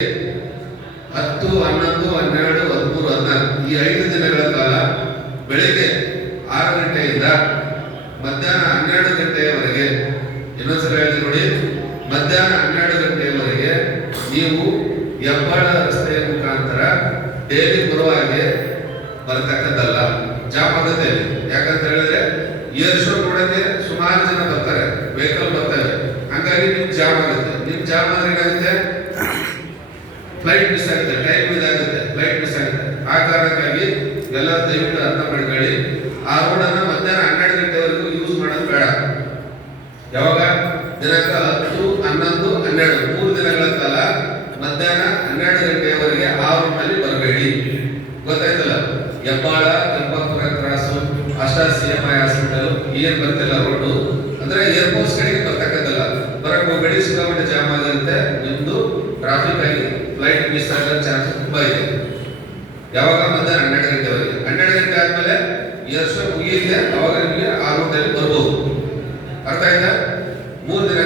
10, 11, 12, 13, 14 ಈ 5 ದಿನಗಳ ಕಾಲ ಬೆಳಗ್ಗೆ 6 ಗಂಟೆಯಿಂದ ಮಧ್ಯಾಹ್ನ 12 ಗಂಟೆಯವರೆಗೆ, ಇನ್ನೊಂದ್ಸಲ ಹೇಳ್ತೀನಿ ನೋಡಿ, ಮಧ್ಯಾಹ್ನ 12 ಗಂಟೆಯವರೆಗೆ ನೀವು ಹೆಬ್ಬಾಳ ರಸ್ತೆಯ ಮುಖಾಂತರ ಡೈಲಿ ಬರುವ ಹಾಗೆ ಬರತಕ್ಕದ್ದಲ್ಲ. ಜಾಮ್ ಆಗುತ್ತೆ. ಯಾಕಂತ ಹೇಳಿದ್ರೆ ಏರ್ ಶೋ ನೋಡಕ್ಕೆ ಸುಮಾರು ಜನ ಬರ್ತಾರೆ, ವೆಹಿಕಲ್ ಬರ್ತವೆ, ಹಂಗಾಗಿ ನಿಮ್ ಜಾಮ್ ಆಗುತ್ತೆ. ನಿಮ್ ಜಾಮ್ ಆದ್ರೆ ಏನಾಗುತ್ತೆ, ಫ್ಲೈಟ್ ಮಿಸ್ ಆಗುತ್ತೆ, ಟೈಮ್ ಇದಾಗುತ್ತೆ, ಫ್ಲೈಟ್ ಮಿಸ್ ಆಗುತ್ತೆ. ಆ ಕಾರಣಕ್ಕಾಗಿ ಎಲ್ಲ ದಯವಿಟ್ಟು ಅರ್ಥ ಮಾಡ್ಕೊಳ್ಳಿ. ಆ ರೋಡನ್ನ ಮಧ್ಯಾಹ್ನ 12 ಗಂಟೆವರೆಗೂ ಯೂಸ್ ಮಾಡೋದು ಬೇಡ. ಯಾವಾಗ? ದಿನಾಂಕ 10, 11, 12 3 ದಿನಗಳ ಕಾಲ ಮಧ್ಯಾಹ್ನ 12 ಗಂಟೆಯವರೆಗೆ ಆ ರೋಡ್ನಲ್ಲಿ ಬರಬೇಡಿ. ಗೊತ್ತಾಯ್ತಲ್ಲ? ಹೆಬ್ಬಾಳ, ಕೆಂಪಾಪುರ ಕ್ರಾಸು, ಅಷ್ಟಾರ್ CMI ಹಾಸ್ಪಿಟಲ್ ಏನ್ ಬರ್ತಿಲ್ಲ ರೋಡು ಅಂದ್ರೆ ಏರ್ಪೋರ್ಟ್ಸ್ ಕಡೆಗೆ ಬರ್ತಕ್ಕಂಥಲ್ಲ. ಬರಕ್ ಹೋಗಬೇಡಿ, ಸಿಕ್ಕಾಪಟ್ಟೆ ಜಾಮ್ ಆಗಿರುತ್ತೆ. ನಿಮ್ದು ಟ್ರಾಫಿಕ್ ಆಗಿ ಫ್ಲೈಟ್ ಮಿಸ್ ಆಗೋ ಚಾನ್ಸ್ ತುಂಬಾ ಇದೆ. ಯಾವಾಗ? ಮಧ್ಯಾಹ್ನ 12 ಗಂಟೆವರೆಗೆ. 12 ಗಂಟೆ ಆದ್ಮೇಲೆ ಏರ್ ಶೋ ಮುಗಿಯುತ್ತೆ, ಅವಾಗ ನಿಮಗೆ ಆ ರೂಟಲ್ಲಿ ಬರ್ಬೋದು. ಅರ್ಥ ಆಯ್ತಾ? 3 ದಿನ